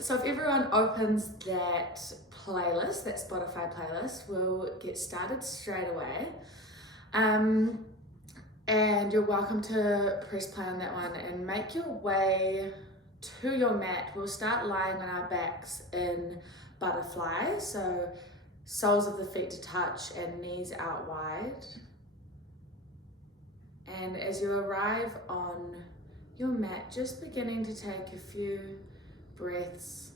So if everyone opens that playlist, that Spotify playlist, we'll get started straight away. And you're welcome to press play on that one and make your way to your mat. We'll start lying on our backs in butterfly, so soles of the feet to touch and knees out wide. And as you arrive on your mat, just beginning to take a few breaths.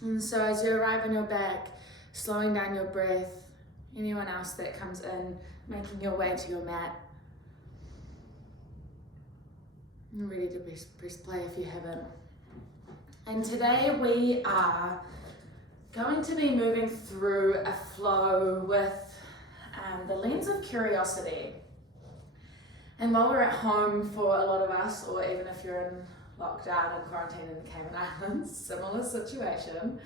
And so as you arrive on your back, slowing down your breath, anyone else that comes in, making your way to your mat. I'm ready to press play if you haven't. And today we are going to be moving through a flow with the lens of curiosity. And while we're at home for a lot of us, or even if you're in lockdown and quarantine in the Cayman Islands, similar situation,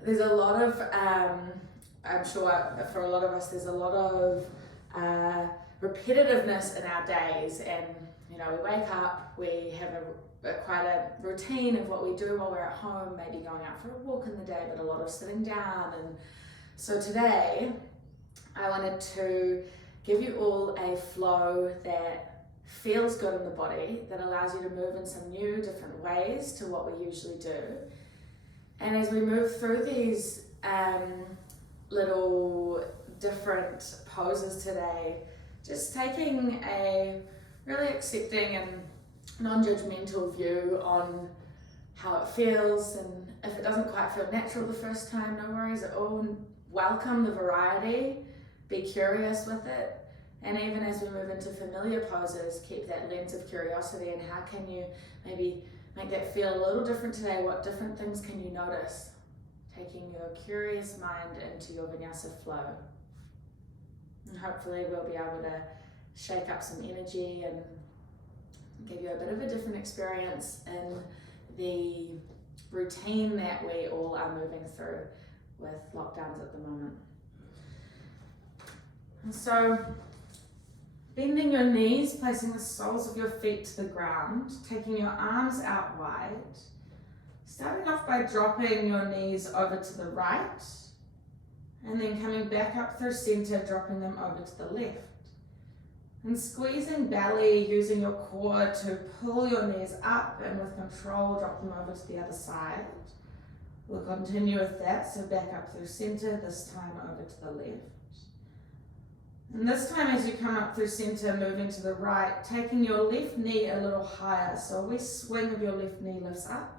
there's a lot of, I'm sure for a lot of us, there's a lot of repetitiveness in our days, and you know, we wake up, we have quite a routine of what we do while we're at home, maybe going out for a walk in the day, but a lot of sitting down. And so today I wanted to give you all a flow that feels good in the body, that allows you to move in some new, different ways to what we usually do. And as we move through these little different poses today, just taking a really accepting and non-judgmental view on how it feels, and if it doesn't quite feel natural the first time, no worries at all. Welcome the variety, be curious with it. And even as we move into familiar poses, keep that lens of curiosity, and how can you maybe make that feel a little different today? What different things can you notice? Taking your curious mind into your Vinyasa flow. And hopefully we'll be able to shake up some energy and give you a bit of a different experience in the routine that we all are moving through with lockdowns at the moment. And so, bending your knees, placing the soles of your feet to the ground, taking your arms out wide, starting off by dropping your knees over to the right, and then coming back up through center, dropping them over to the left. And squeezing belly, using your core to pull your knees up, and with control, drop them over to the other side. We'll continue with that, so back up through center, this time over to the left. And this time as you come up through center, moving to the right, taking your left knee a little higher. So a wee swing of your left knee lifts up.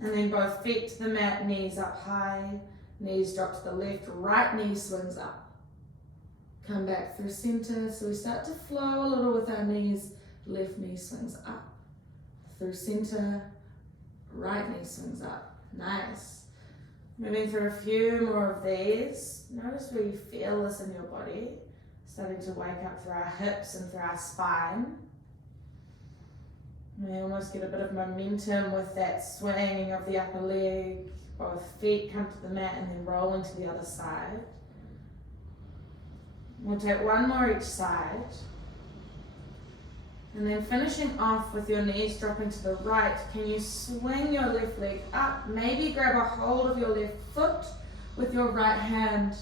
And then both feet to the mat, knees up high, knees drop to the left, right knee swings up. Come back through center, so we start to flow a little with our knees, left knee swings up. Through center, right knee swings up. Nice. Moving through a few more of these. Notice where you feel this in your body. Starting to wake up through our hips and through our spine. We almost get a bit of momentum with that swinging of the upper leg. Both feet come to the mat and then roll into the other side. We'll take one more each side. And then finishing off with your knees dropping to the right, can you swing your left leg up? Maybe grab a hold of your left foot with your right hand.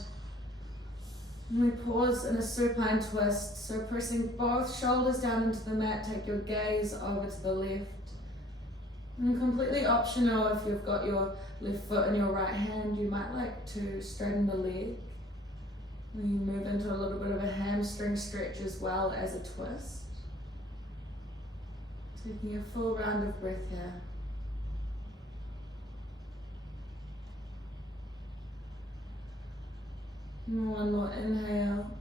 And we pause in a supine twist, so pressing both shoulders down into the mat, take your gaze over to the left. And completely optional, if you've got your left foot in your right hand, you might like to straighten the leg. And you move into a little bit of a hamstring stretch as well as a twist. Taking a full round of breath here. And one more inhale.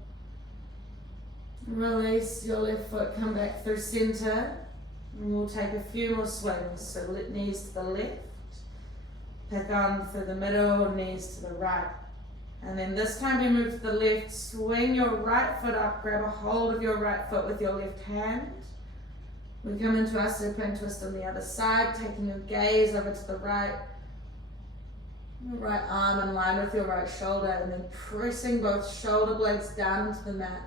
Release your left foot, come back through center. And we'll take a few more swings. So knees to the left. Pick on through the middle, knees to the right. And then this time we move to the left, swing your right foot up, grab a hold of your right foot with your left hand. We come into our supine twist on the other side, taking your gaze over to the right. Your right arm in line with your right shoulder, and then pressing both shoulder blades down into the mat.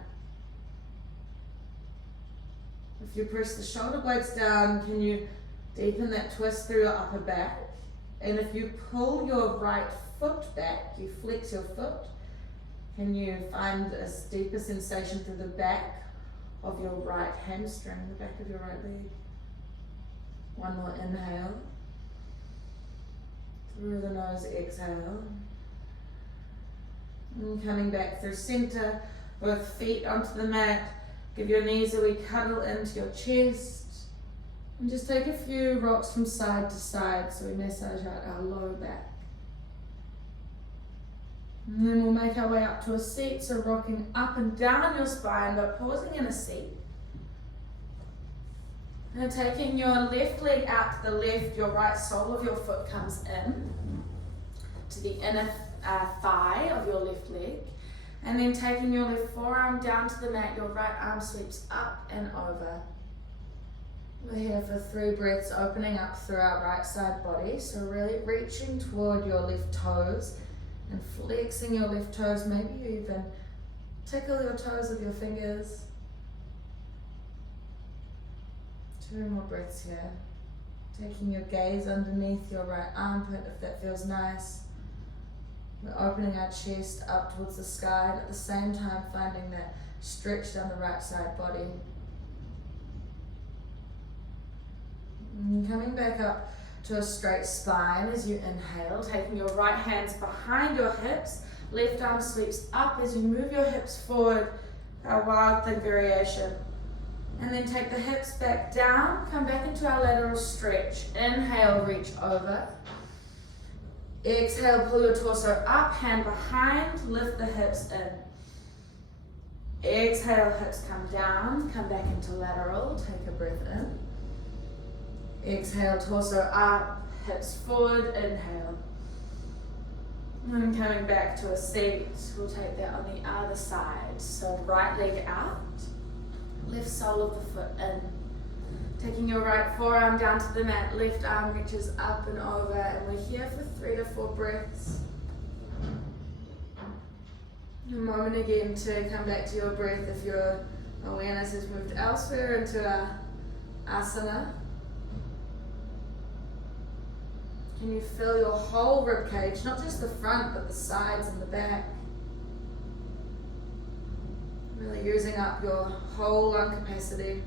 If you press the shoulder blades down, can you deepen that twist through your upper back? And if you pull your right foot back, you flex your foot, can you find a deeper sensation through the back of your right hamstring, the back of your right leg? One more inhale. Through the nose, exhale. And coming back through center, both feet onto the mat. Give your knees a wee cuddle into your chest. And just take a few rocks from side to side so we massage out our low back. And then we'll make our way up to a seat, so rocking up and down your spine but pausing in a seat. And taking your left leg out to the left, your right sole of your foot comes in to the inner thigh of your left leg. And then taking your left forearm down to the mat, your right arm sweeps up and over. We're here for 3 breaths, opening up through our right side body. So really reaching toward your left toes and flexing your left toes. Maybe you even tickle your toes with your fingers. 2 more breaths here. Taking your gaze underneath your right armpit if that feels nice. We're opening our chest up towards the sky and at the same time finding that stretch down the right side body. And coming back up to a straight spine as you inhale, taking your right hands behind your hips, left arm sweeps up as you move your hips forward, our wild thing variation. And then take the hips back down, come back into our lateral stretch. Inhale, reach over. Exhale, pull your torso up, hand behind, lift the hips in. Exhale, hips come down, come back into lateral, take a breath in. Exhale, torso up, hips forward, inhale. And coming back to a seat, we'll take that on the other side. So right leg out. Left sole of the foot in. Taking your right forearm down to the mat, left arm reaches up and over, and we're here for 3 to 4 breaths. A moment again to come back to your breath if your awareness has moved elsewhere into a asana. Can you feel your whole rib cage, not just the front, but the sides and the back? Really using up your whole lung capacity.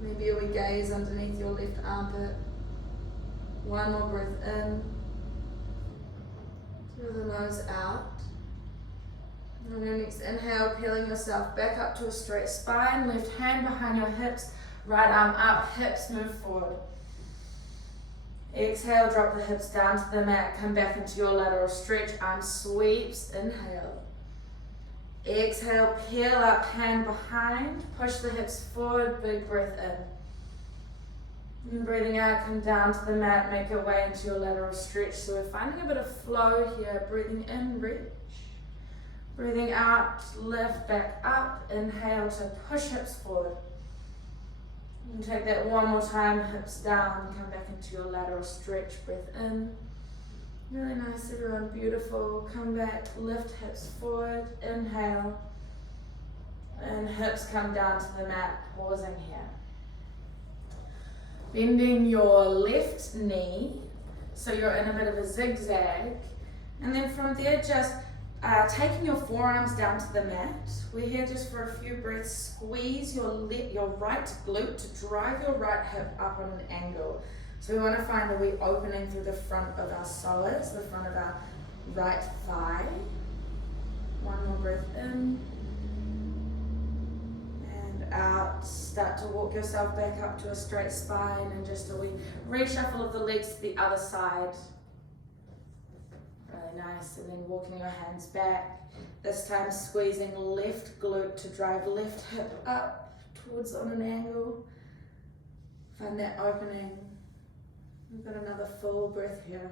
Maybe a wee gaze underneath your left armpit. 1 more breath in. Through the nose out. And on your next inhale, peeling yourself back up to a straight spine. Left hand behind your hips. Right arm up, hips move forward. Exhale, drop the hips down to the mat. Come back into your lateral stretch. Arm sweeps. Inhale. Exhale, peel up, hand behind, push the hips forward, big breath in. And breathing out, come down to the mat, make your way into your lateral stretch. So we're finding a bit of flow here. Breathing in, reach. Breathing out, lift back up, inhale to push hips forward. And take that 1 more time, hips down, come back into your lateral stretch, breath in. Really nice, everyone, beautiful. Come back, lift hips forward, inhale. And hips come down to the mat, pausing here. Bending your left knee, so you're in a bit of a zigzag. And then from there, just taking your forearms down to the mat. We're here just for a few breaths. Squeeze your right glute to drive your right hip up on an angle. So we want to find a wee opening through the front of our psoas, the front of our right thigh. 1 more breath in. And out. Start to walk yourself back up to a straight spine and just a wee reshuffle of the legs to the other side. Really nice. And then walking your hands back. This time squeezing left glute to drive left hip up towards on an angle. Find that opening. We've got another full breath here.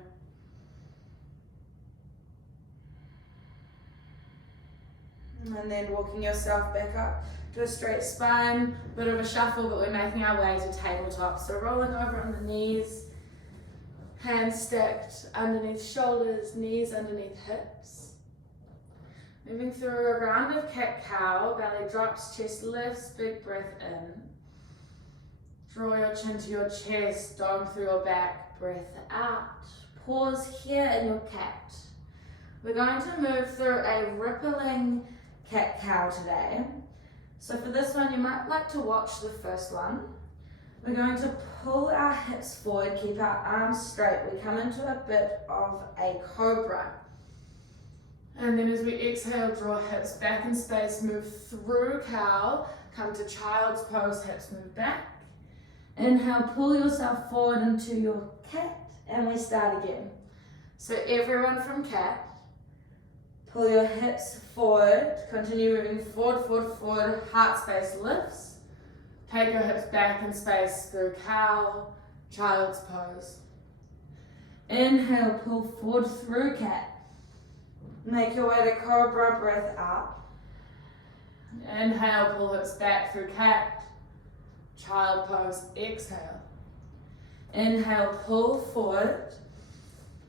And then walking yourself back up to a straight spine, bit of a shuffle, but we're making our way to tabletop. So rolling over on the knees, hands stacked underneath shoulders, knees underneath hips. Moving through a round of cat-cow, belly drops, chest lifts, big breath in. Draw your chin to your chest, dome through your back, breath out. Pause here in your cat. We're going to move through a rippling cat-cow today. So for this one, you might like to watch the first one. We're going to pull our hips forward, keep our arms straight. We come into a bit of a cobra. And then as we exhale, draw hips back in space, move through cow, come to child's pose, hips move back. Inhale, pull yourself forward into your cat, and we start again. So everyone from cat, pull your hips forward, continue moving forward, forward, forward, heart space lifts. Take your hips back in space through cow, child's pose. Inhale, pull forward through cat. Make your way to cobra, breath out. Inhale, pull hips back through cat, child pose, exhale. Inhale, pull forward,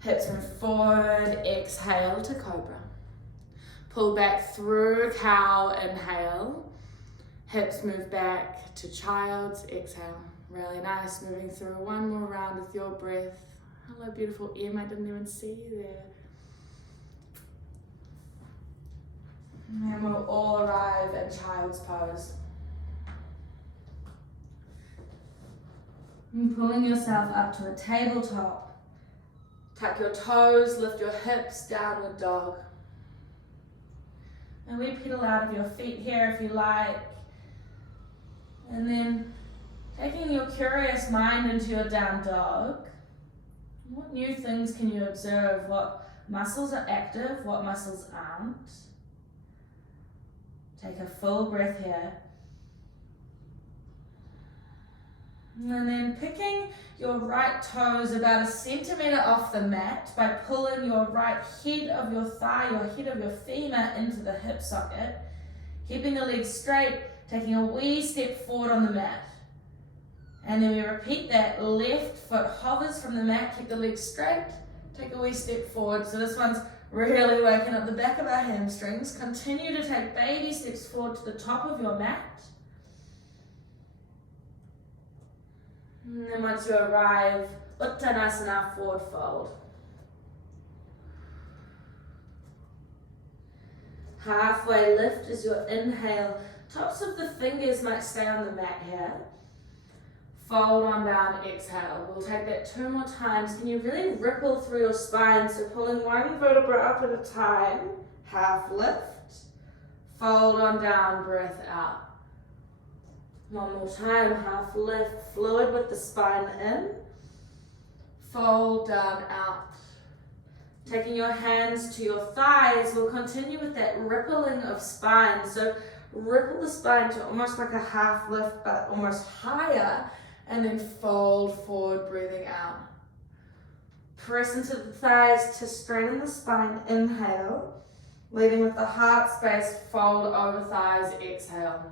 hips move forward, exhale to cobra. Pull back through cow, inhale. Hips move back to child's, exhale. Really nice, moving through one more round with your breath. Hello, beautiful Em, I didn't even see you there. And we'll all arrive in child's pose. And pulling yourself up to a tabletop. Tuck your toes, lift your hips, downward dog. And we pedal out of your feet here if you like. And then taking your curious mind into your down dog. What new things can you observe? What muscles are active? What muscles aren't? Take a full breath here. And then picking your right toes about 1 centimeter off the mat by pulling your right head of your thigh, your head of your femur into the hip socket. Keeping the legs straight, taking a wee step forward on the mat. And then we repeat that. Left foot hovers from the mat, keep the legs straight, take a wee step forward. So this one's really waking up the back of our hamstrings. Continue to take baby steps forward to the top of your mat. And then once you arrive, Uttanasana, forward fold. Halfway lift is your inhale. Tops of the fingers might stay on the mat here. Fold on down, exhale. We'll take that 2 more times. Can you really ripple through your spine? So pulling one vertebra up at a time. Half lift. Fold on down, breath out. One more time, half lift, fluid with the spine in. Fold down, out. Taking your hands to your thighs, we'll continue with that rippling of spine. So ripple the spine to almost like a half lift, but almost higher. And then fold forward, breathing out. Press into the thighs to straighten the spine, inhale. Leading with the heart space, fold over thighs, exhale.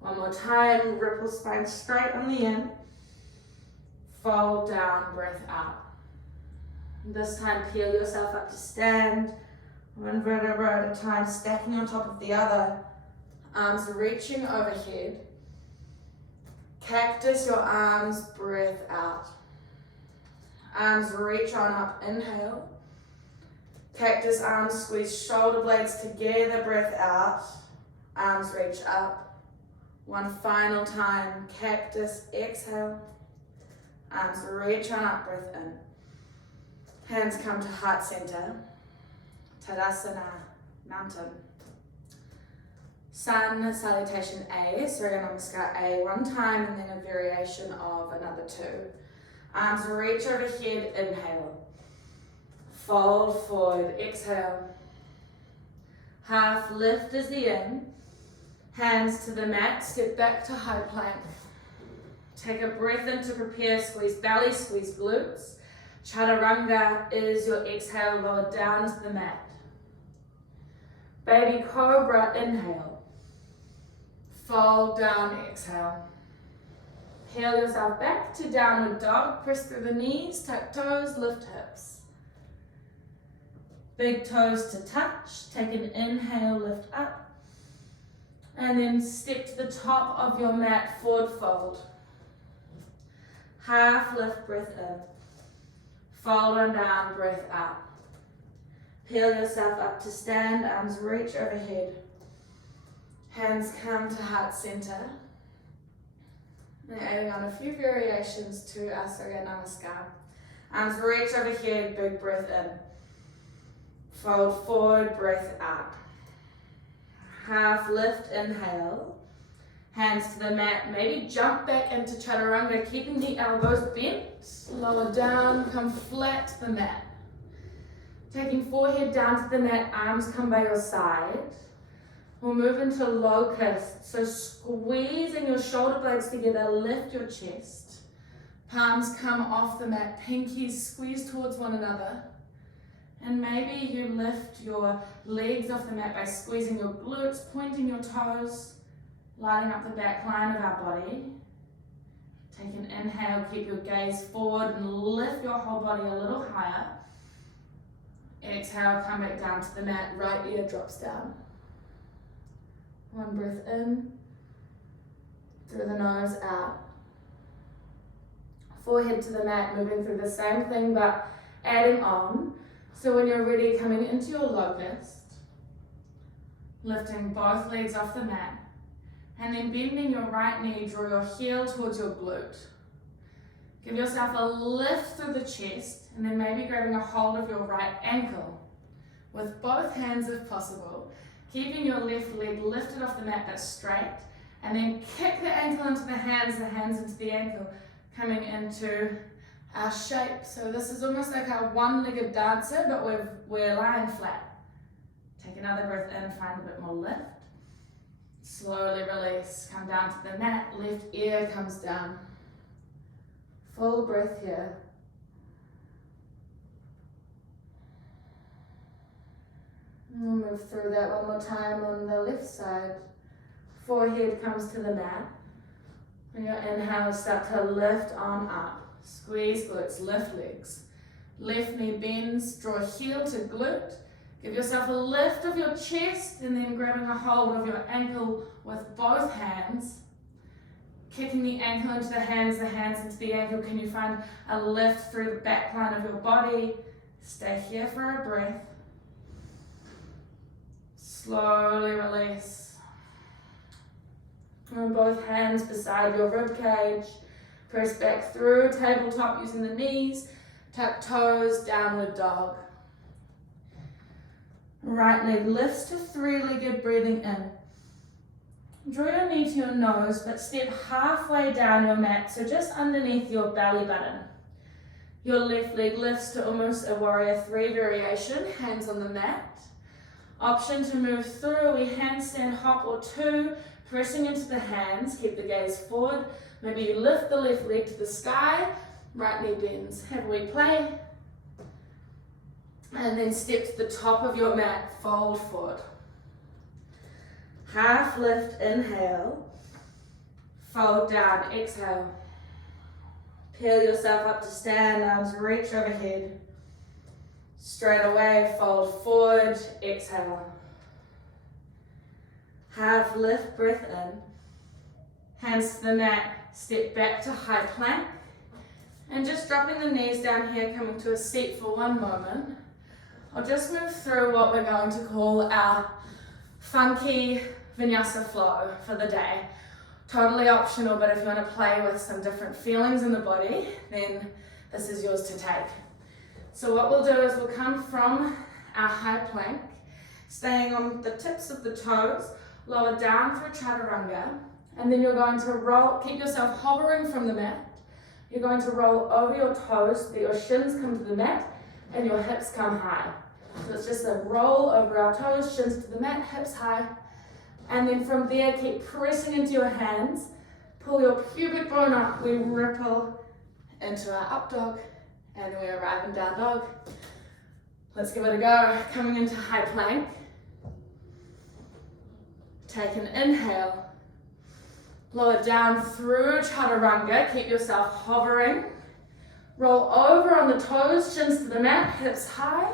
One more time, ripple spine straight on the in. Fold down, breath out. This time, peel yourself up to stand. One vertebra at a time, stacking on top of the other. Arms reaching overhead. Cactus your arms, breath out. Arms reach on up, inhale. Cactus arms squeeze shoulder blades together, breath out. Arms reach up. One final time, cactus, exhale. Arms reach on up, breath in. Hands come to heart center. Tadasana, mountain. Sun salutation A, Surya Namaskar A, one time and then a variation of another 2. Arms reach overhead, inhale. Fold forward, exhale. Half lift is the in. Hands to the mat, step back to high plank. Take a breath in to prepare, squeeze belly, squeeze glutes. Chaturanga is your exhale, lower down to the mat. Baby cobra, inhale. Fold down, exhale. Peel yourself back to downward dog. Press through the knees, tuck toes, lift hips. Big toes to touch. Take an inhale, lift up. And then step to the top of your mat, forward fold. Half lift, breath in. Fold on down, breath out. Peel yourself up to stand, arms reach overhead. Hands come to heart center. And adding on a few variations to our Surya Namaskar. Arms reach overhead, big breath in. Fold forward, breath out. Half lift, inhale. Hands to the mat, maybe jump back into Chaturanga, keeping the elbows bent. Lower down, come flat to the mat. Taking forehead down to the mat, arms come by your side. We'll move into Locust, so squeezing your shoulder blades together, lift your chest. Palms come off the mat, pinkies squeeze towards one another. And maybe you lift your legs off the mat by squeezing your glutes, pointing your toes, lighting up the back line of our body. Take an inhale, keep your gaze forward and lift your whole body a little higher. Exhale, come back down to the mat, right ear drops down. One breath in, through the nose, out. Forehead to the mat, moving through the same thing but adding on. So when you're ready, coming into your Locust, lifting both legs off the mat, and then bending your right knee, draw your heel towards your glute. Give yourself a lift through the chest, and then maybe grabbing a hold of your right ankle with both hands if possible, keeping your left leg lifted off the mat but straight, and then kick the ankle into the hands into the ankle, coming into our shape. So this is almost like our one-legged dancer, but we're lying flat. Take another breath in, find a bit more lift. Slowly release, come down to the mat, left ear comes down. Full breath here. We'll move through that one more time on the left side. Forehead comes to the mat. On your inhale, start to lift on up. Squeeze glutes, lift legs. Left knee bends, draw heel to glute. Give yourself a lift of your chest and then grabbing a hold of your ankle with both hands. Kicking the ankle into the hands into the ankle. Can you find a lift through the back line of your body? Stay here for a breath. Slowly release. And both hands beside your rib cage. Press back through tabletop using the knees. Tuck toes, downward dog. Right leg lifts to three-legged, breathing in. Draw your knee to your nose, but step halfway down your mat, so just underneath your belly button. Your left leg lifts to almost a warrior three variation, hands on the mat. Option to move through a wee handstand hop or two, pressing into the hands, keep the gaze forward. Maybe you lift the left leg to the sky, right knee bends. Have a wee play. And then step to the top of your mat, fold forward. Half lift, inhale. Fold down, exhale. Peel yourself up to stand, arms reach overhead. Straight away, fold forward, exhale. Half lift, breath in. Hands to the mat, step back to high plank. And just dropping the knees down here, coming to a seat for one moment. I'll just move through what we're going to call our funky Vinyasa Flow for the day. Totally optional, but if you want to play with some different feelings in the body, then this is yours to take. So what we'll do is we'll come from our high plank, staying on the tips of the toes, lower down through Chaturanga, and then you're going to roll, keep yourself hovering from the mat. You're going to roll over your toes so that your shins come to the mat and your hips come high. So it's just a roll over our toes, shins to the mat, hips high. And then from there, keep pressing into your hands. Pull your pubic bone up. We ripple into our up dog. And we arrive in down dog. Let's give it a go. Coming into high plank. Take an inhale. Lower down through chaturanga. Keep yourself hovering. Roll over on the toes, chins to the mat, hips high.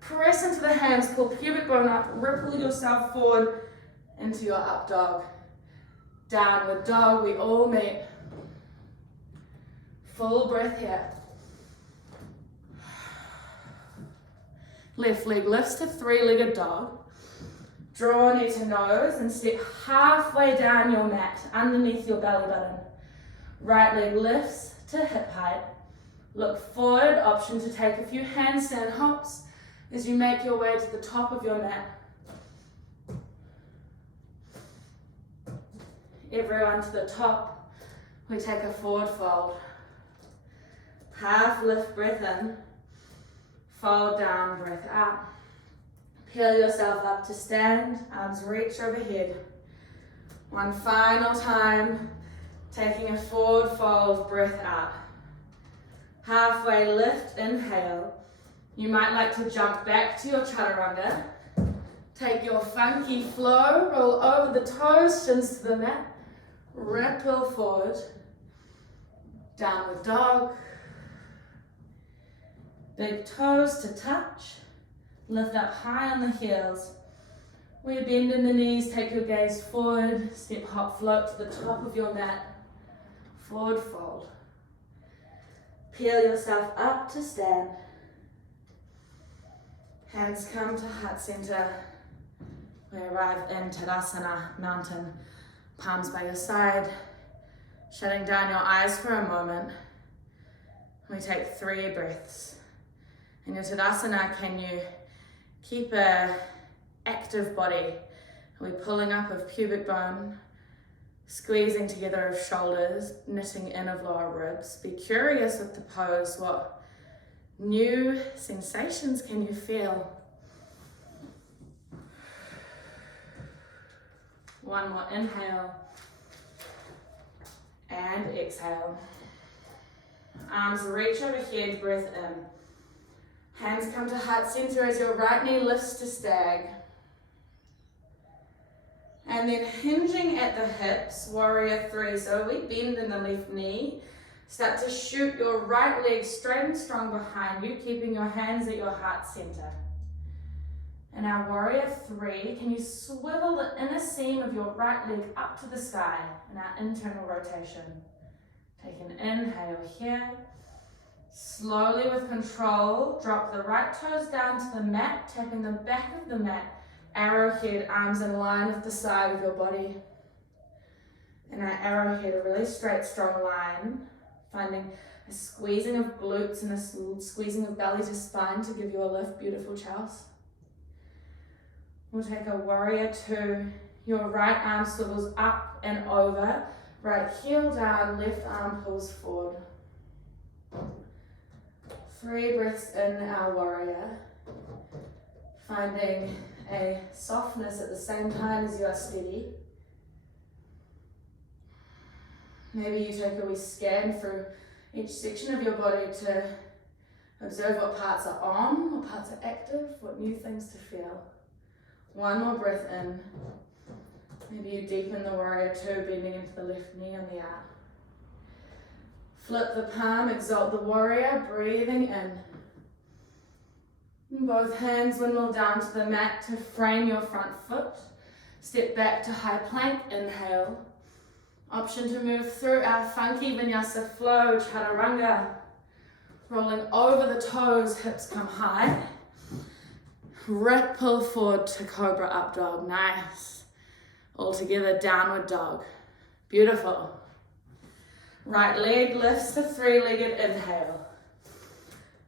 Press into the hands, pull pubic bone up, ripple yourself forward into your up dog. Downward dog, we all meet. Full breath here. Left leg lifts to three-legged dog. Draw knee to nose and step halfway down your mat, underneath your belly button. Right leg lifts to hip height. Look forward, option to take a few handstand hops as you make your way to the top of your mat. Everyone to the top, we take a forward fold. Half lift, breath in. Fold down, breath out. Peel yourself up to stand, arms reach overhead. One final time, taking a forward fold, breath out. Halfway lift, inhale. You might like to jump back to your chaturanga. Take your funky flow, roll over the toes, shins to the mat. Ripple forward. Downward dog. Big toes to touch. Lift up high on the heels. We bend in the knees, take your gaze forward. Step, hop, float to the top of your mat. Forward fold. Peel yourself up to stand. Hands come to heart center. We arrive in Tadasana, mountain. Palms by your side. Shutting down your eyes for a moment. We take 3 breaths. In your Tadasana, can you keep a active body? Are we pulling up of pubic bone, squeezing together of shoulders, knitting in of lower ribs? Be curious with the pose. What new sensations can you feel? One more inhale and exhale. Arms reach overhead, breath in. Hands come to heart center as your right knee lifts to stag. And then hinging at the hips, warrior 3. So we bend in the left knee. Start to shoot your right leg straight and strong behind you, keeping your hands at your heart center. In our warrior 3, can you swivel the inner seam of your right leg up to the sky in our internal rotation? Take an inhale here. Slowly with control, drop the right toes down to the mat, tapping the back of the mat, arrowhead, arms in line with the side of your body. In our arrowhead, a really straight, strong line, finding a squeezing of glutes and a squeezing of belly to spine to give you a lift. Beautiful, Charles. We'll take a warrior 2. Your right arm swivels up and over, right heel down, left arm pulls forward. 3 breaths in our warrior, finding a softness at the same time as you are steady. Maybe you take a wee scan through each section of your body to observe what parts are on, what parts are active, what new things to feel. One more breath in. Maybe you deepen the warrior 2, bending into the left knee on the out. Flip the palm, exalt the warrior, breathing in. Both hands windmill down to the mat to frame your front foot. Step back to high plank, inhale. Option to move through our funky Vinyasa Flow, chaturanga. Rolling over the toes, hips come high. Ripple forward to cobra up dog, nice. All together, downward dog, beautiful. Right leg lifts to 3-legged inhale.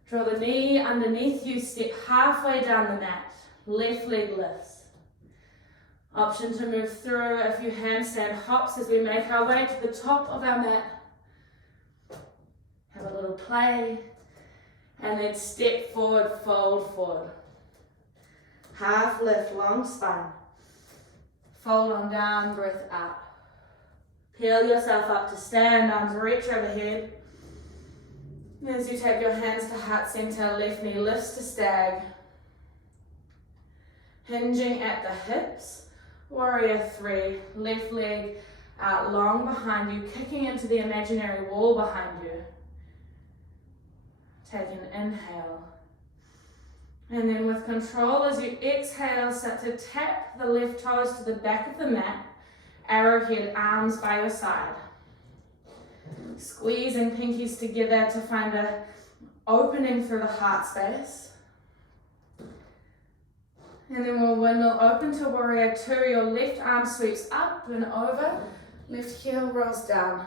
Draw the knee underneath you, step halfway down the mat. Left leg lifts. Option to move through a few handstand hops as we make our way to the top of our mat. Have a little play. And then step forward, fold forward. Half lift, long spine. Fold on down, breath out. Peel yourself up to stand, arms reach overhead. As you take your hands to heart center, left knee lifts to stag. Hinging at the hips, Warrior 3, left leg out long behind you, kicking into the imaginary wall behind you. Take an inhale. And then with control, as you exhale, start to tap the left toes to the back of the mat, arrowhead arms by your side. Squeezing pinkies together to find an opening through the heart space. And then we'll windmill open to Warrior 2. Your left arm sweeps up and over, left heel rolls down.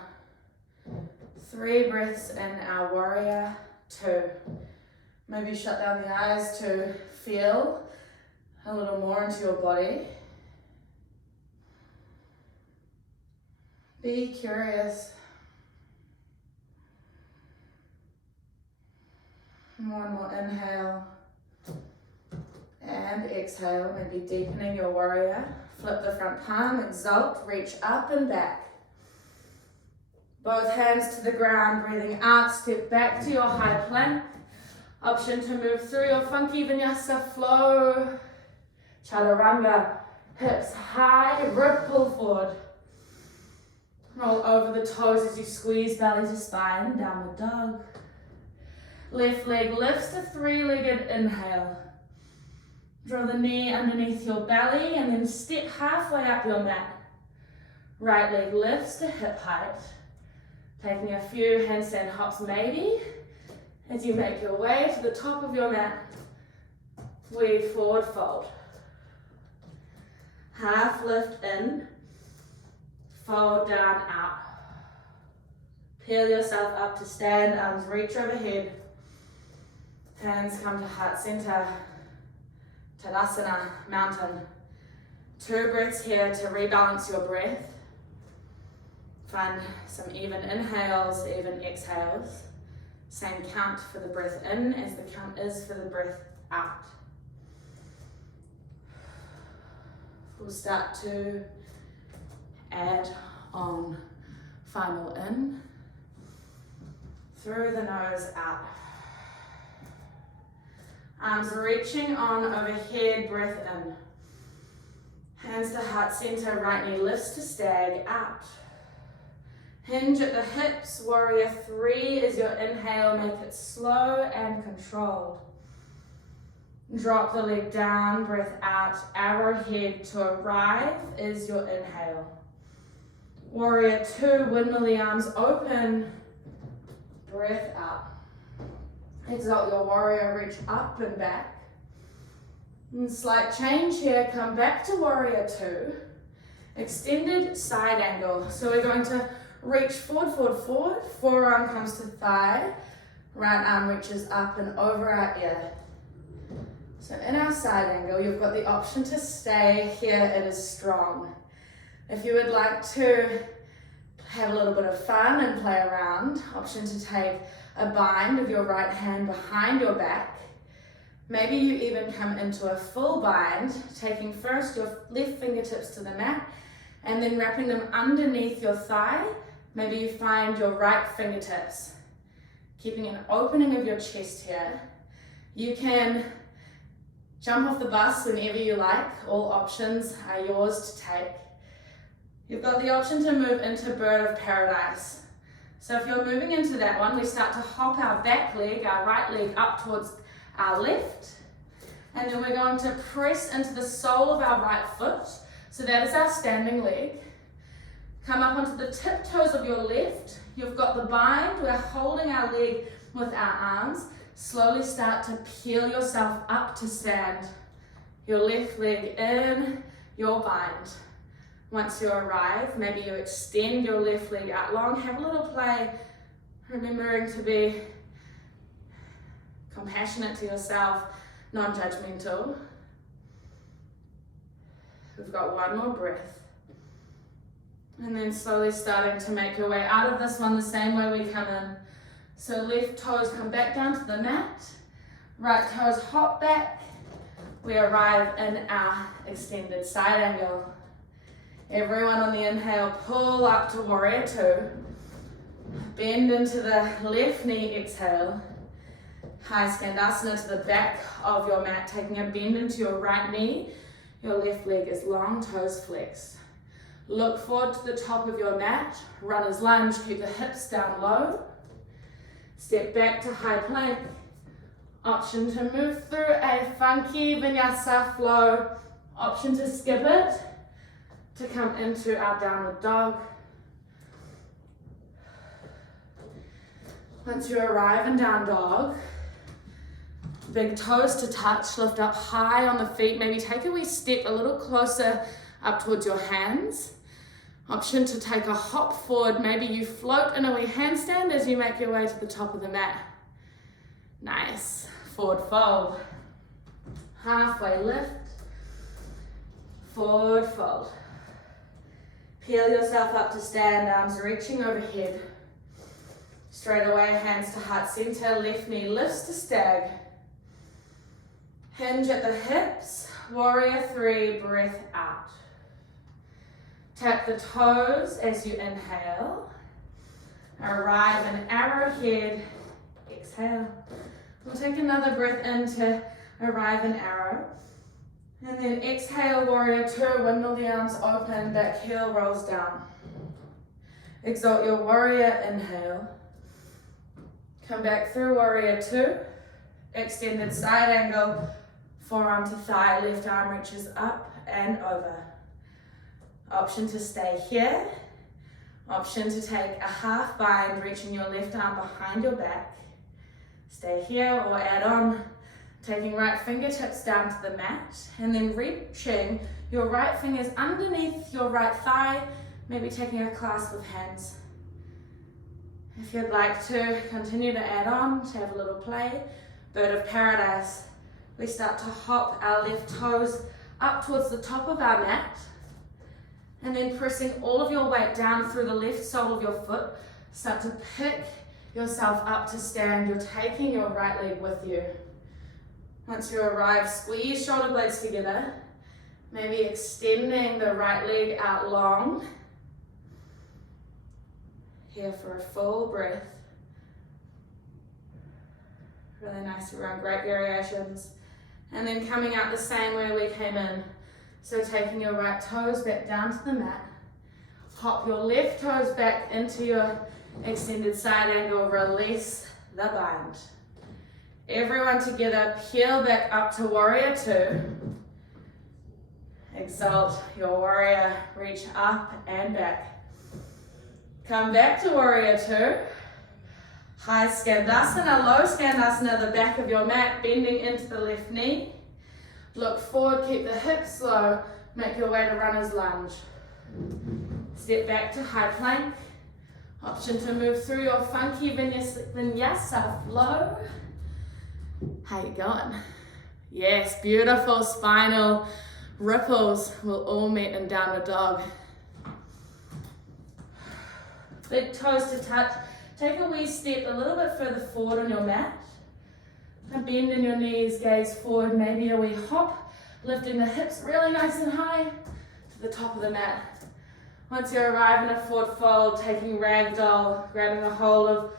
3 breaths in our Warrior 2. Maybe shut down the eyes to feel a little more into your body. Be curious. One more inhale and exhale, maybe deepening your warrior. Flip the front palm, exalt, reach up and back. Both hands to the ground, breathing out, step back to your high plank. Option to move through your funky Vinyasa Flow. Chaturanga, hips high, ripple forward. Roll over the toes as you squeeze belly to spine, downward dog. Left leg lifts to 3-legged inhale. Draw the knee underneath your belly and then step halfway up your mat. Right leg lifts to hip height. Taking a few handstand hops maybe. As you make your way to the top of your mat, weave forward fold. Half lift in, fold down out. Peel yourself up to stand, arms reach overhead. Hands come to heart center, Tadasana, mountain. 2 breaths here to rebalance your breath. Find some even inhales, even exhales. Same count for the breath in as the count is for the breath out. We'll start to add on. Final in, through the nose out. Arms reaching on overhead, breath in. Hands to heart center, right knee lifts to stag out. Hinge at the hips, Warrior 3 is your inhale, make it slow and controlled. Drop the leg down, breath out, arrowhead to arrive is your inhale. Warrior 2, windmill the arms open, breath out. Exalt your warrior, reach up and back. And slight change here, come back to Warrior 2. Extended side angle. So we're going to reach forward, forward, forward. Forearm comes to thigh. Right arm reaches up and over our ear. So in our side angle, you've got the option to stay here, it is strong. If you would like to have a little bit of fun and play around, option to take a bind of your right hand behind your back. Maybe you even come into a full bind, taking first your left fingertips to the mat and then wrapping them underneath your thigh. Maybe you find your right fingertips, keeping an opening of your chest here. You can jump off the bus whenever you like. All options are yours to take. You've got the option to move into Bird of Paradise. So if you're moving into that one, we start to hop our back leg, our right leg up towards our left. And then we're going to press into the sole of our right foot. So that is our standing leg. Come up onto the tiptoes of your left. You've got the bind. We're holding our leg with our arms. Slowly start to peel yourself up to stand. Your left leg in, your bind. Once you arrive, maybe you extend your left leg out long. Have a little play, remembering to be compassionate to yourself, non-judgmental. We've got one more breath. And then slowly starting to make your way out of this one the same way we come in. So left toes come back down to the mat. Right toes hop back. We arrive in our extended side angle. Everyone on the inhale, pull up to Warrior 2. Bend into the left knee, exhale. High Skandasana to the back of your mat, taking a bend into your right knee. Your left leg is long, toes flexed. Look forward to the top of your mat. Runner's lunge, keep the hips down low. Step back to high plank. Option to move through a funky Vinyasa Flow. Option to skip it, to come into our downward dog. Once you arrive in down dog, big toes to touch, lift up high on the feet, maybe take a wee step a little closer up towards your hands. Option to take a hop forward, maybe you float in a wee handstand as you make your way to the top of the mat. Nice, forward fold, halfway lift, forward fold. Peel yourself up to stand, arms reaching overhead. Straight away, hands to heart center, left knee lifts to stag. Hinge at the hips, warrior 3, breath out. Tap the toes as you inhale. Arrive in arrowhead, exhale. We'll take another breath in to arrive in arrow. And then exhale, warrior 2, windmill the arms open, back heel rolls down. Exalt your warrior, inhale. Come back through warrior 2. Extended side angle, forearm to thigh, left arm reaches up and over. Option to stay here. Option to take a half bind, reaching your left arm behind your back. Stay here or add on, taking right fingertips down to the mat and then reaching your right fingers underneath your right thigh, maybe taking a clasp of hands. If you'd like to continue to add on, to have a little play, bird of paradise. We start to hop our left toes up towards the top of our mat and then pressing all of your weight down through the left sole of your foot. Start to pick yourself up to stand. You're taking your right leg with you. Once you arrive, squeeze shoulder blades together, maybe extending the right leg out long. Here for a full breath. Really nice, everyone, great variations. And then coming out the same way we came in. So taking your right toes back down to the mat. Hop your left toes back into your extended side angle, release the bind. Everyone together, peel back up to warrior 2. Exalt your warrior, reach up and back. Come back to warrior 2. High Skandasana, low Skandasana, the back of your mat, bending into the left knee. Look forward, keep the hips low, make your way to runner's lunge. Step back to high plank. Option to move through your funky Vinyasa Flow. How you going? Yes, beautiful spinal ripples will all meet in downward dog. Big toes to touch. Take a wee step a little bit further forward on your mat. And bend in your knees, gaze forward, maybe a wee hop, lifting the hips really nice and high to the top of the mat. Once you arrive in a forward fold, taking ragdoll, grabbing a hold of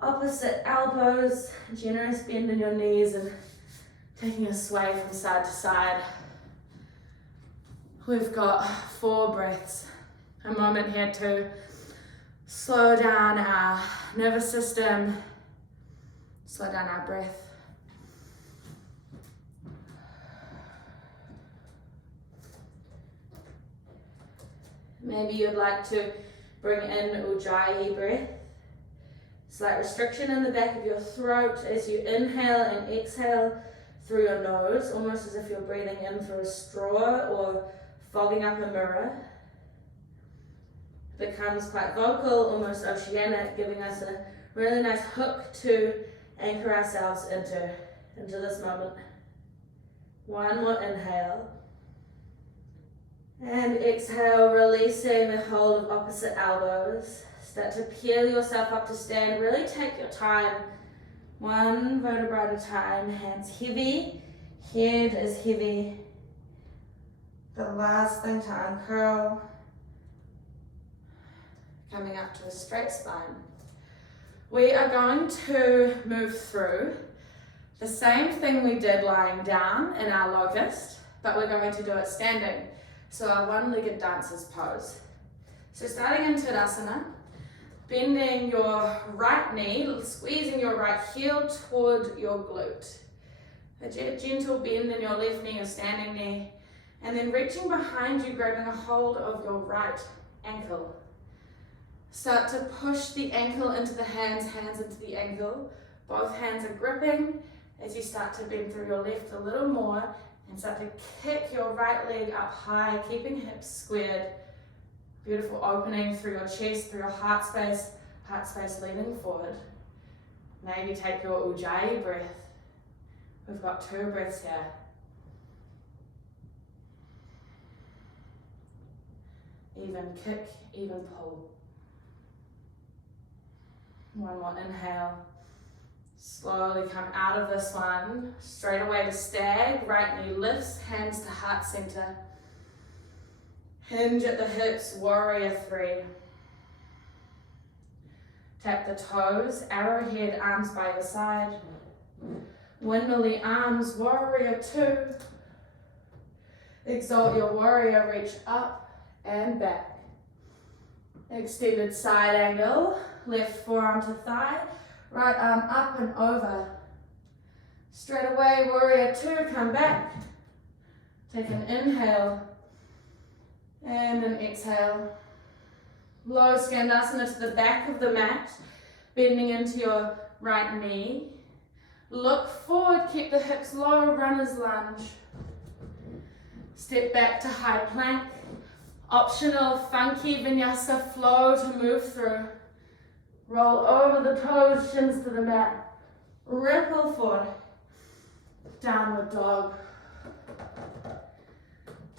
opposite elbows, generous bend in your knees and taking a sway from side to side. We've got 4 breaths. A moment here to slow down our nervous system, slow down our breath. Maybe you'd like to bring in Ujjayi breath. Slight restriction in the back of your throat as you inhale and exhale through your nose, almost as if you're breathing in through a straw or fogging up a mirror. Becomes quite vocal, almost oceanic, giving us a really nice hook to anchor ourselves into this moment. One more inhale. And exhale, releasing the hold of opposite elbows. Start to peel yourself up to stand. Really take your time. One vertebra at a time. Hands heavy. Head is heavy. The last thing to uncurl. Coming up to a straight spine. We are going to move through the same thing we did lying down in our Locust, but we're going to do it standing. So our one-legged dancer's pose. So starting in Tadasana, bending your right knee, squeezing your right heel toward your glute. A gentle bend in your left knee, your standing knee, and then reaching behind you, grabbing a hold of your right ankle. Start to push the ankle into the hands, hands into the ankle. Both hands are gripping as you start to bend through your left a little more and start to kick your right leg up high, keeping hips squared. Beautiful opening through your chest, through your heart space leaning forward. Maybe take your Ujjayi breath. We've got 2 breaths here. Even kick, even pull. One more inhale. Slowly come out of this one. Straight away to stag. Right knee lifts, hands to heart center. Hinge at the hips, warrior 3. Tap the toes, arrowhead, arms by your side. Windmilly arms, warrior 2. Exalt your warrior, reach up and back. Extended side angle, left forearm to thigh, right arm up and over. Straight away, warrior 2, come back. Take an inhale and an exhale. Low Skandasana to the back of the mat, bending into your right knee. Look forward, keep the hips low, runner's lunge. Step back to high plank. Optional funky Vinyasa Flow to move through. Roll over the toes, shins to the mat. Ripple forward. Downward dog.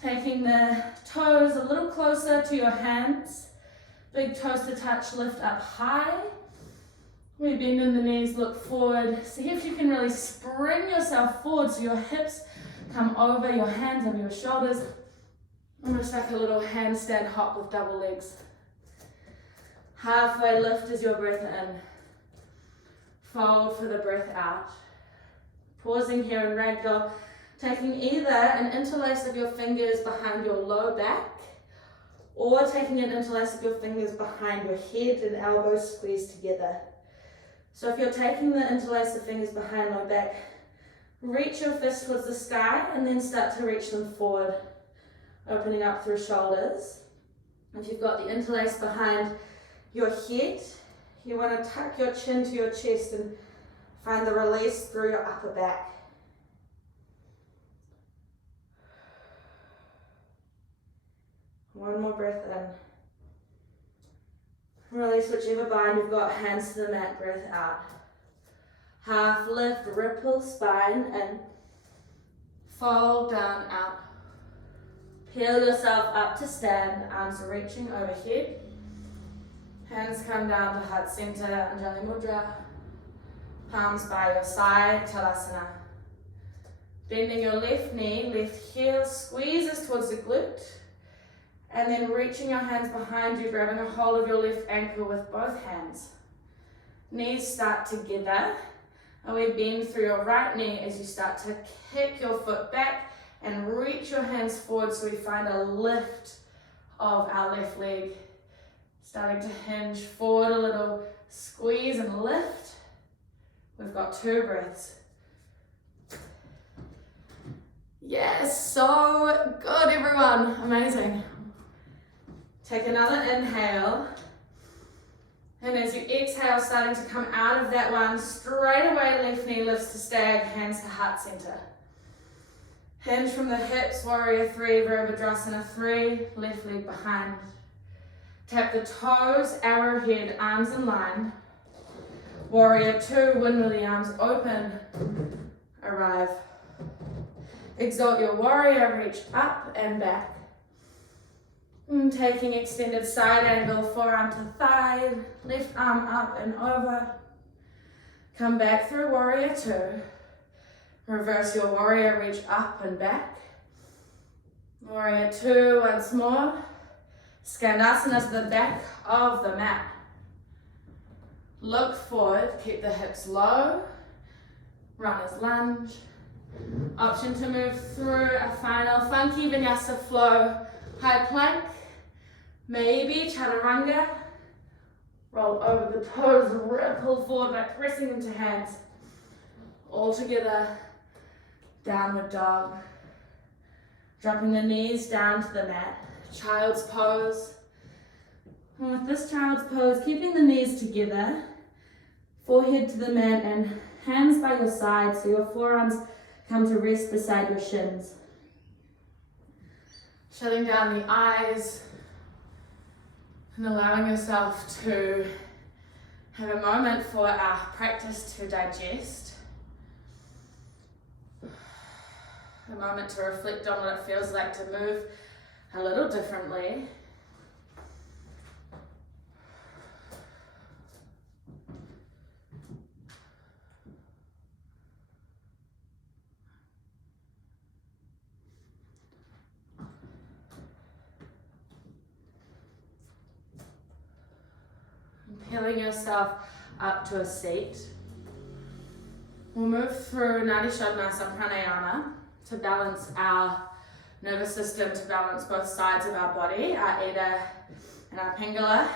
Taking the toes a little closer to your hands. Big toes to touch, lift up high. We bend in the knees, look forward. See if you can really spring yourself forward so your hips come over your hands, over your shoulders. Almost like a little handstand hop with double legs. Halfway lift as your breath in. Fold for the breath out. Pausing here in ragdoll, taking either an interlace of your fingers behind your low back or taking an interlace of your fingers behind your head and elbows squeezed together. So if you're taking the interlace of fingers behind low back, reach your fist towards the sky and then start to reach them forward, opening up through shoulders. If you've got the interlace behind your head, you want to tuck your chin to your chest and find the release through your upper back. One more breath in. Release whichever bind you've got, hands to the mat, breath out. Half lift, ripple, spine in. Fold down, out. Peel yourself up to stand, arms reaching overhead. Hands come down to heart center, Anjali Mudra. Palms by your side, Tadasana. Bending your left knee, left heel squeezes towards the glute. And then reaching your hands behind you, grabbing a hold of your left ankle with both hands. Knees start together. And we bend through your right knee as you start to kick your foot back and reach your hands forward so we find a lift of our left leg. Starting to hinge forward a little, squeeze and lift. We've got 2 breaths. Yes, so good everyone, amazing. Take another inhale. And as you exhale, starting to come out of that one, straight away left knee lifts to stag, hands to heart center. Hinge from the hips, warrior 3, Virabhadrasana 3, left leg behind. Tap the toes, arrowhead, arms in line. Warrior 2, windmilly arms open, arrive. Exalt your warrior, reach up and back. Taking extended side angle, forearm to thigh, left arm up and over. Come back through warrior 2. Reverse your warrior, reach up and back. Warrior 2 once more. Skandasana to the back of the mat. Look forward, keep the hips low. Runner's lunge. Option to move through a final funky Vinyasa Flow high plank, maybe chaturanga. Roll over the toes, ripple forward by pressing into hands. All together, downward dog. Dropping the knees down to the mat, child's pose. And with this child's pose, keeping the knees together, forehead to the mat and hands by your side so your forearms come to rest beside your shins. Shutting down the eyes and allowing yourself to have a moment for our practice to digest. A moment to reflect on what it feels like to move a little differently. Peeling yourself up to a seat. We'll move through Nadi Shodhana Pranayama to balance our nervous system, to balance both sides of our body, our Ida and our Pingala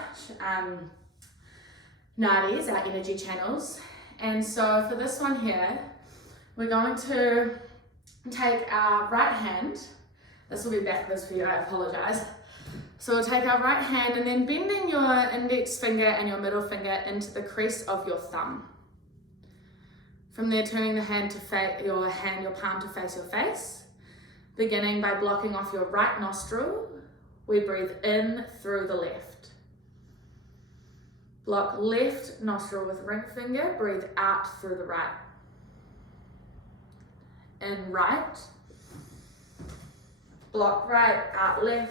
nadis, our energy channels. And so for this one here, we're going to take our right hand. This will be backwards for you, I apologize. So we'll take our right hand and then bending your index finger and your middle finger into the crease of your thumb. From there, turning the hand to your palm to face your face. Beginning by blocking off your right nostril, we breathe in through the left. Block left nostril with ring finger, breathe out through the right. In right. Block right, out left.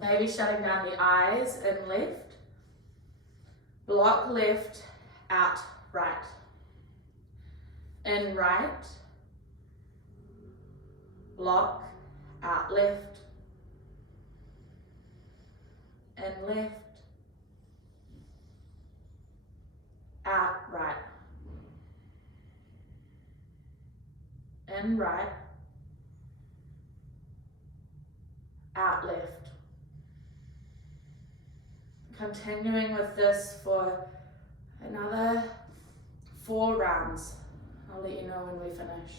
Maybe shutting down the eyes, in left. Block left, out right. In right. Block, out left. In left. Out right. In right. Out left. Continuing with this for another 4 rounds. I'll let you know when we finish.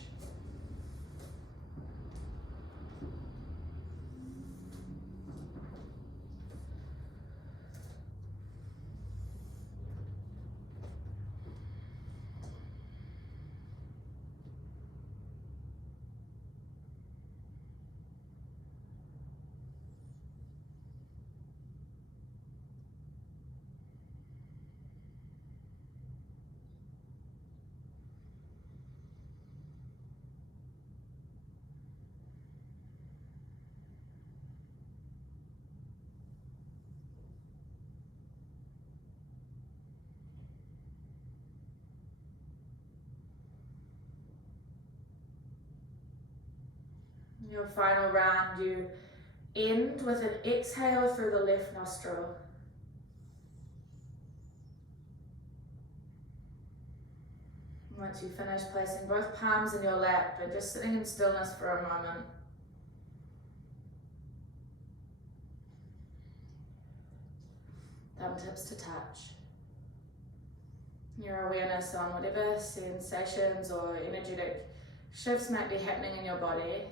Your final round, you end with an exhale through the left nostril. Once you finish, placing both palms in your lap and just sitting in stillness for a moment. Thumb tips to touch. Your awareness on whatever sensations or energetic shifts might be happening in your body.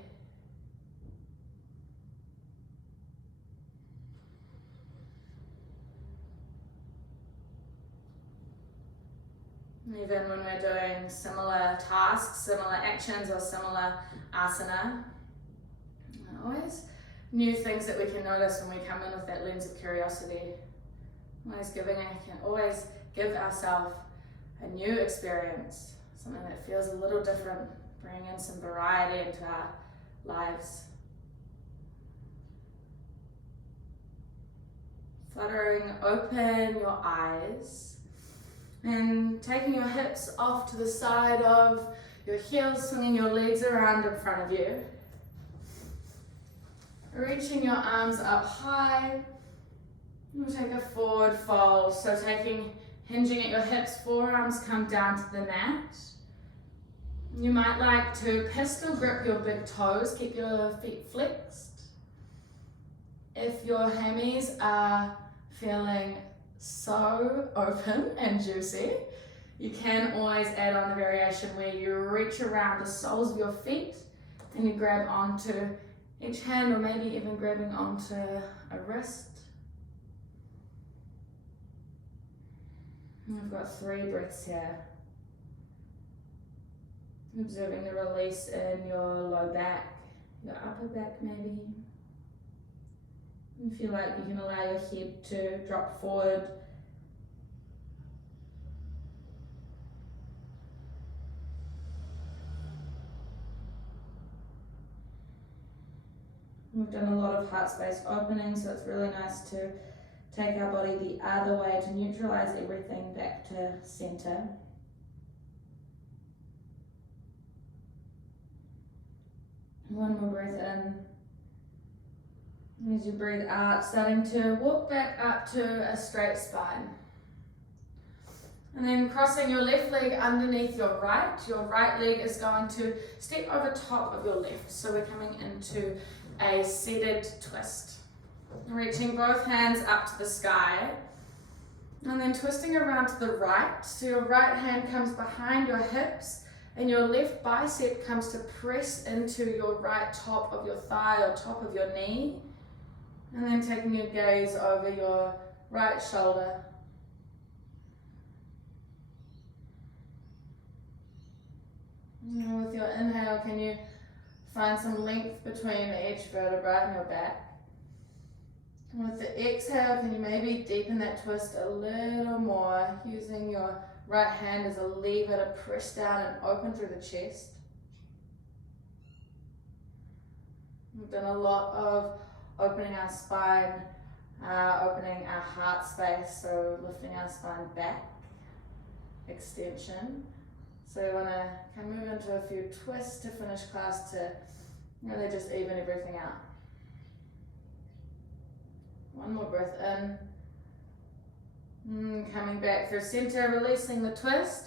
Even when we're doing similar tasks, similar actions, or similar asana, always new things that we can notice when we come in with that lens of curiosity. Always can always give ourselves a new experience, something that feels a little different, bring in some variety into our lives. Fluttering open your eyes. And taking your hips off to the side of your heels, swinging your legs around in front of you. Reaching your arms up high. We'll take a forward fold. So hinging at your hips, forearms come down to the mat. You might like to pistol grip your big toes, keep your feet flexed. If your hammies are feeling so open and juicy, you can always add on the variation where you reach around the soles of your feet and you grab onto each hand, or maybe even grabbing onto a wrist. And we've got 3 breaths here. Observing the release in your low back, your upper back maybe. You feel like you can allow your head to drop forward. We've done a lot of heart space opening, so it's really nice to take our body the other way to neutralize everything back to center. One more breath in. As you breathe out, starting to walk back up to a straight spine. And then crossing your left leg underneath your right leg is going to step over top of your left. So we're coming into a seated twist. Reaching both hands up to the sky. And then twisting around to the right. So your right hand comes behind your hips and your left bicep comes to press into your right top of your thigh or top of your knee. And then taking your gaze over your right shoulder. And with your inhale, can you find some length between each vertebra in your back? And with the exhale, can you maybe deepen that twist a little more, using your right hand as a lever to press down and open through the chest. We've done a lot of opening our spine, opening our heart space, so lifting our spine back, extension. So we want to kind of move into a few twists to finish class to really just even everything out. One more breath in. Coming back through center, releasing the twist.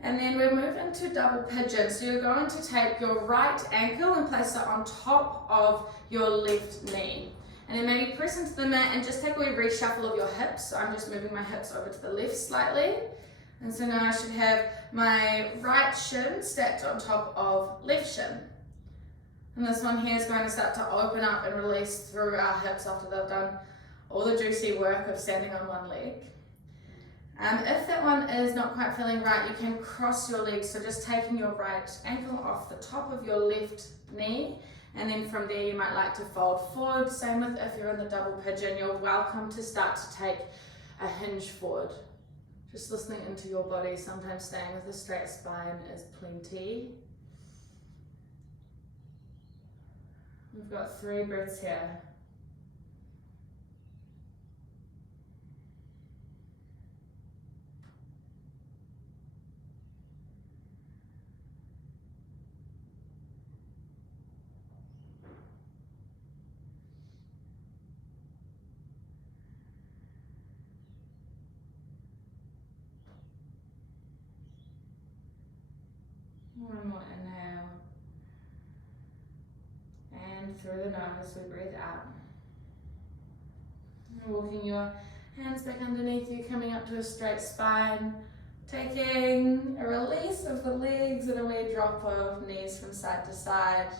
And then we move into double pigeon. So you're going to take your right ankle and place it on top of your left knee. And then maybe press into the mat and just take a wee reshuffle of your hips. So I'm just moving my hips over to the left slightly. And so now I should have my right shin stacked on top of left shin. And this one here is going to start to open up and release through our hips after they've done all the juicy work of standing on one leg. If that one is not quite feeling right, you can cross your legs. So just taking your right ankle off the top of your left knee, and then from there you might like to fold forward. Same with if you're in the double pigeon, you're welcome to start to take a hinge forward. Just listening into your body, sometimes staying with a straight spine is plenty. We've got 3 breaths here. One more inhale. And through the nose, we breathe out. And walking your hands back underneath you, coming up to a straight spine. Taking a release of the legs and a wee drop of knees from side to side.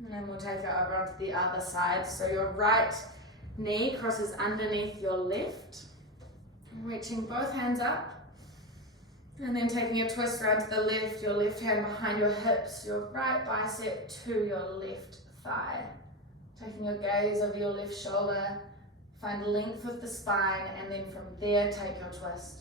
And then we'll take it over onto the other side. So your right knee crosses underneath your left. Reaching both hands up. And then taking a twist around to the left, your left hand behind your hips, your right bicep to your left thigh. Taking your gaze over your left shoulder, find length with the spine, and then from there take your twist.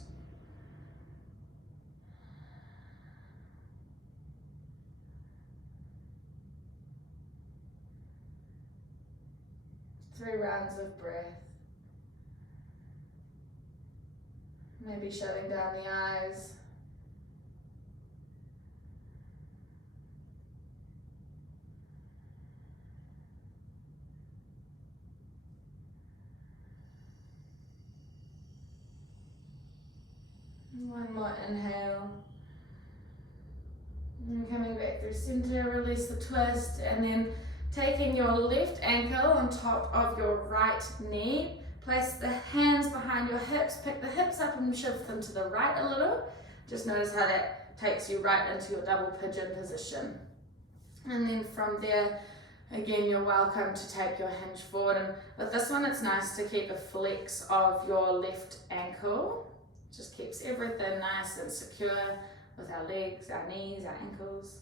Three rounds of breath. Maybe shutting down the eyes. One more inhale. And coming back through center, release the twist, and then taking your left ankle on top of your right knee. Place the hands behind your hips, pick the hips up and shift them to the right a little. Just notice how that takes you right into your double pigeon position. And then from there, again, you're welcome to take your hinge forward. And with this one, it's nice to keep a flex of your left ankle. Just keeps everything nice and secure with our legs, our knees, our ankles.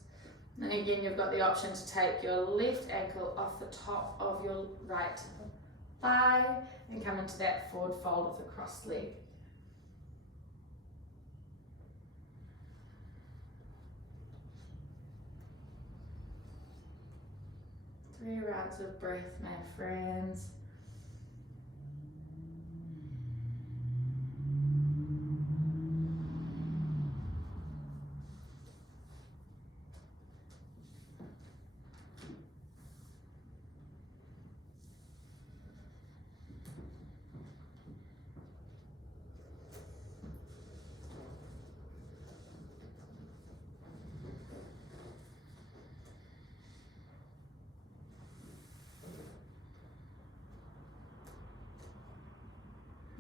And again, you've got the option to take your left ankle off the top of your right thigh and come into that forward fold of the crossed leg. Three rounds of breath, my friends.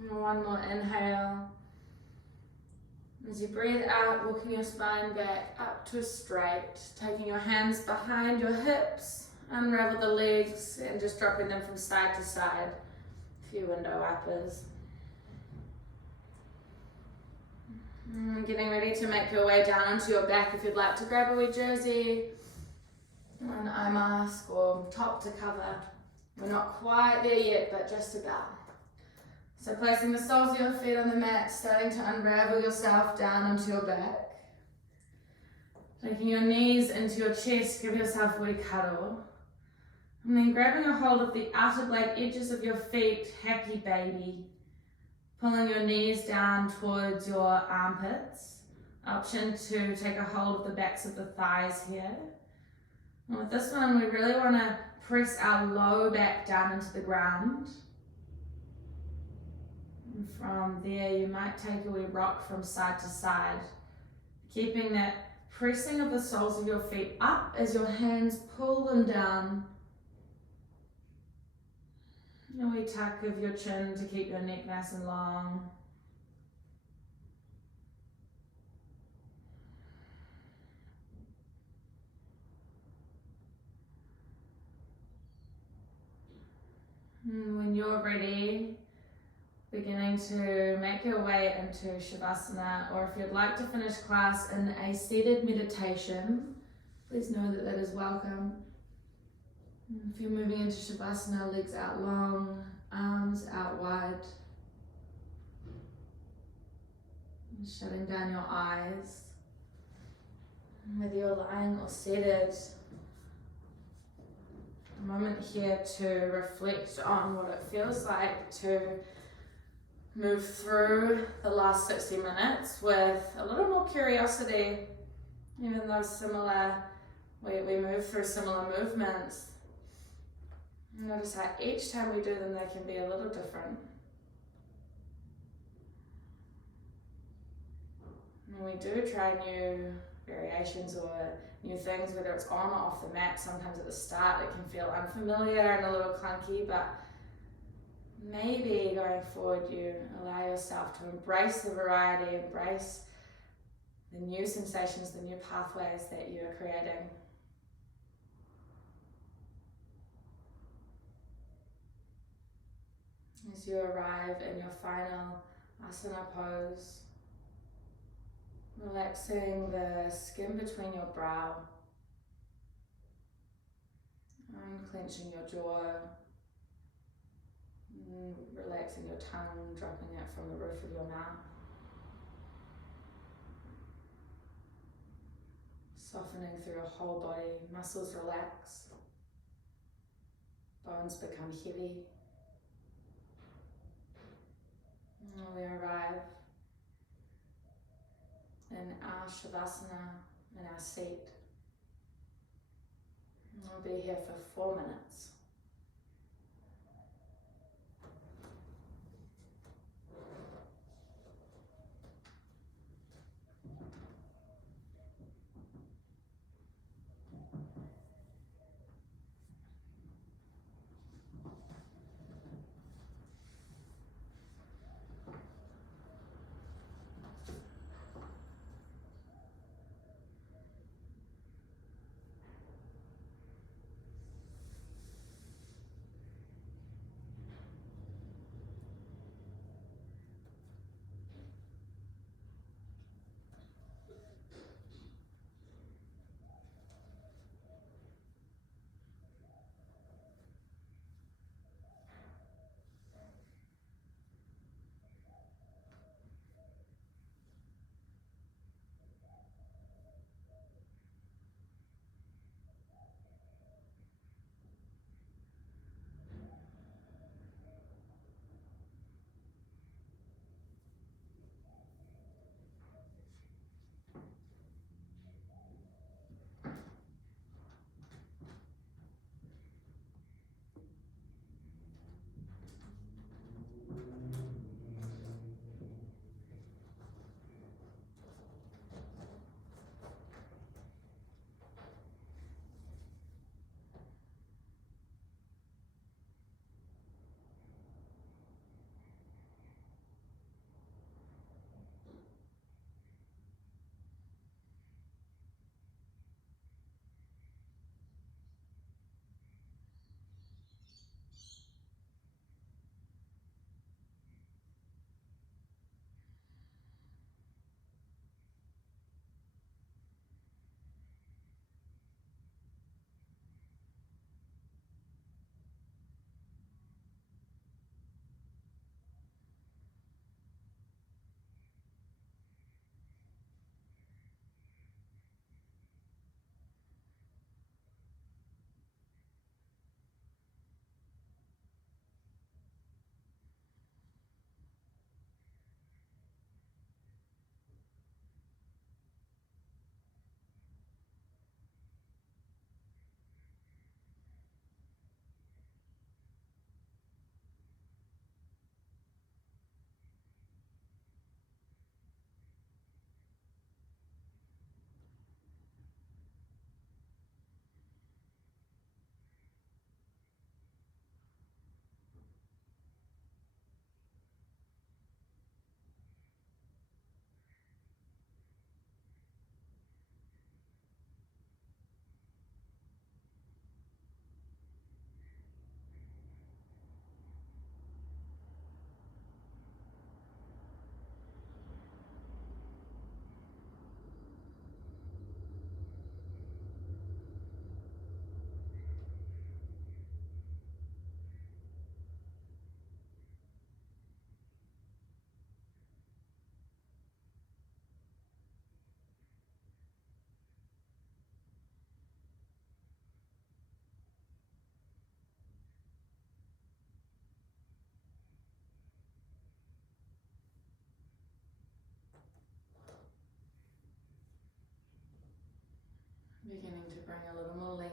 One more inhale. As you breathe out, walking your spine back up to a straight, taking your hands behind your hips, unravel the legs and just dropping them from side to side. A few window wipers. Getting ready to make your way down onto your back if you'd like to grab a wee jersey, an eye mask or top to cover. We're not quite there yet, but just about. So placing the soles of your feet on the mat, starting to unravel yourself down onto your back. Taking your knees into your chest, give yourself a wee cuddle. And then grabbing a hold of the outer blade edges of your feet, happy baby. Pulling your knees down towards your armpits. Option to take a hold of the backs of the thighs here. And with this one, we really want to press our low back down into the ground. And from there, you might take a wee rock from side to side, keeping that pressing of the soles of your feet up as your hands pull them down. A wee tuck of your chin to keep your neck nice and long. And when you're ready, beginning to make your way into Shavasana, or if you'd like to finish class in a seated meditation, please know that that is welcome. If you're moving into Shavasana, legs out long, arms out wide. Shutting down your eyes. Whether you're lying or seated, a moment here to reflect on what it feels like to move through the last 60 minutes with a little more curiosity, even though we move through similar movements. Notice how each time we do them, they can be a little different. And we do try new variations or new things, whether it's on or off the mat. Sometimes at the start it can feel unfamiliar and a little clunky, but maybe going forward you allow yourself to embrace the variety, embrace the new sensations, the new pathways that you are creating. As you arrive in your final asana pose, relaxing the skin between your brow, unclenching your jaw, relaxing your tongue, dropping it from the roof of your mouth. Softening through your whole body, muscles relax, bones become heavy. And we arrive in our Shavasana, in our seat. And we'll be here for 4 minutes.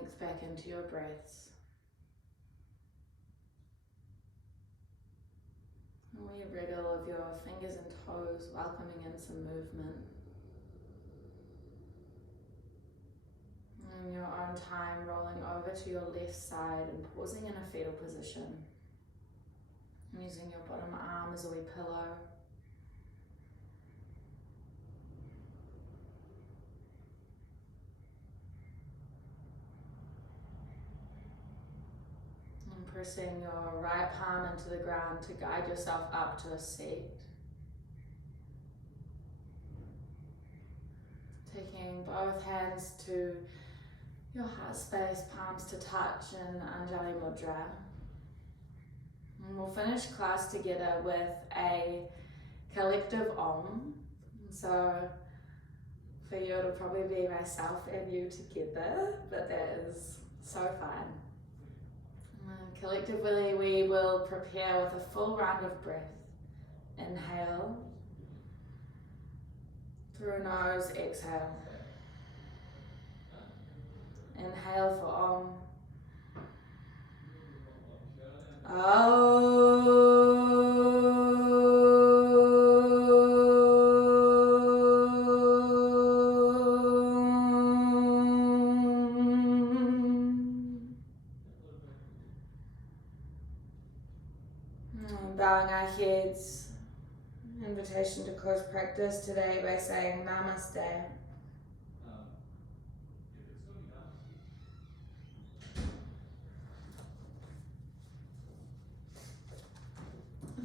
length back into your breaths. And we wriggle with your fingers and toes, welcoming in some movement. In your own time, rolling over to your left side and pausing in a fetal position. Using your bottom arm as a wee pillow. And pressing your right palm into the ground to guide yourself up to a seat. Taking both hands to your heart space, palms to touch in Anjali Mudra. And we'll finish class together with a collective Om. So for you it'll probably be myself and you together, but that is so fun. And collectively we will prepare with a full round of breath. Inhale. Through nose, exhale. Inhale for Om. Bowing our heads. Invitation to close practice today by saying Namaste.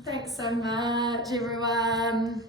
Thanks so much, everyone.